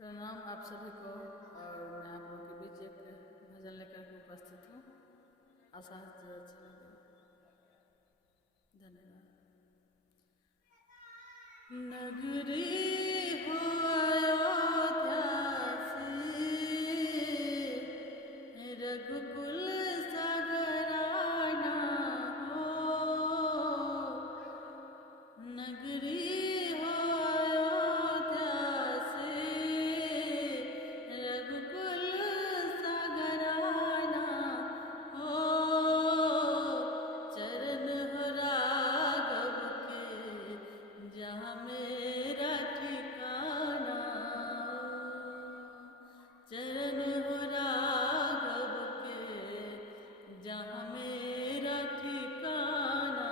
प्रणाम आप सभी को। और मैं आप लोगों के बीच एक भजन लेकर के उपस्थित हूँ। आशा है जो अच्छा लगे। धन्यवाद। नगरी हो अयोध्या से, रघुकुल सागराना हो। नगरी हो अयोध्या से, रघुकुल सागराना हो। चरण हो राघव के, जहाँ मेरा ठिकाना हो। चरण हो राघव के, जहाँ मेरा ठिकाना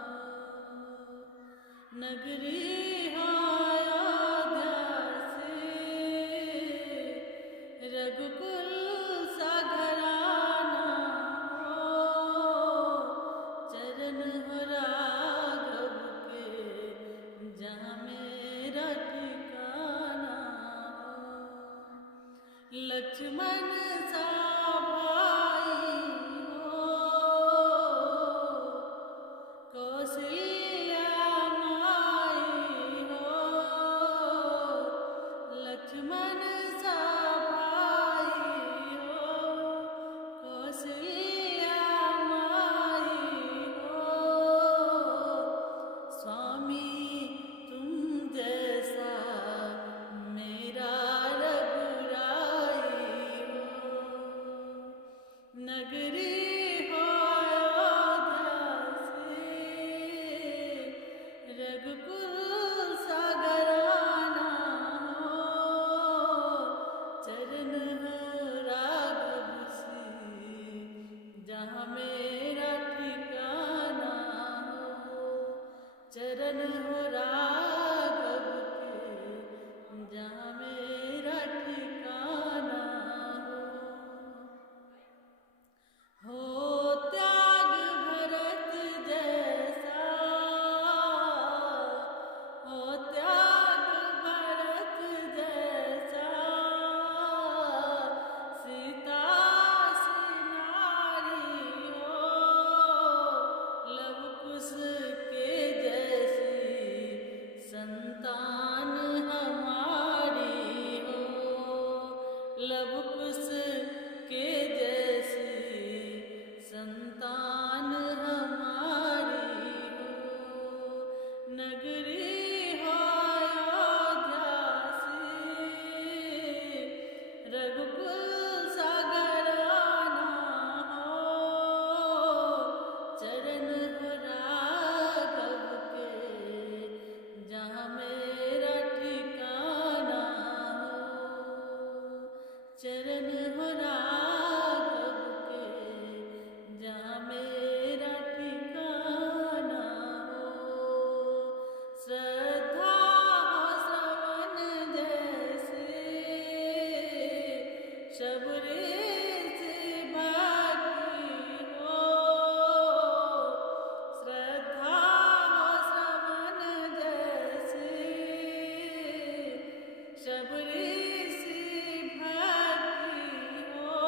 हो। नगरी हो अयोध्या से, रघुकुल सागराना हो। चरण हो राघव के, जहाँ मेरा ठिकाना हो। लक्ष्मण सा भाई हो, कौशल्या माई हो। लक्ष्मण सा भाई हो, कौशल्या माई हो। स्वामी तुम जैसा मेरा रघुराई हो। नगरी हो अयोध्या से, रघुकुल सागराना हो। चरण हो राघव से, जहाँ मेरा ठिकाना हो। चरण हो राघव के, जहाँ मेरा ठिकाना हो। त्याग भरत जैसा, हो त्याग भरत जैसा। सीता सी नारी हो, लव कुश के जैसी संतान हमारी हो। लव कुश के जैसी संतान हमारी हो। नगरी हो अयोध्या से, रघुकुल सागराना हो। चरण हो राघव के, जहाँ मेरा ठिकाना हो। चरण हो राघव के, जहाँ मेरा ठिकाना हो। श्रद्धा हो श्रवण जैसे, शबरी से भक्ति हो। श्रद्धा हो श्रवण जैसे, शबरी से भक्ति हो।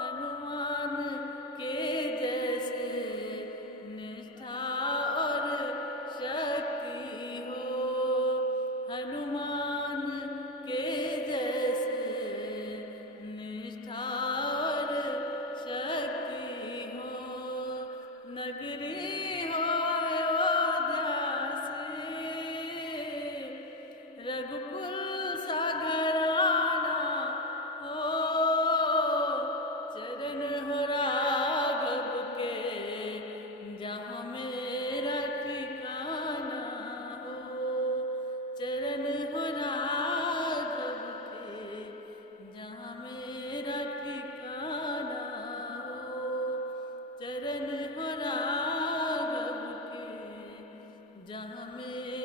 हनुमान के जैसे निष्ठा और शक्ति हो। हनुमान के जैसे निष्ठा और शक्ति हो। नगरी हो अयोध्या से, रघुकुल सागराना हो। चरण हो राघव के, जहाँ मेरा ठिकाना हो। चरण हो राघव के, जहाँ मेरा ठिकाना हो। चरण हो राघव के, जहाँ मेरा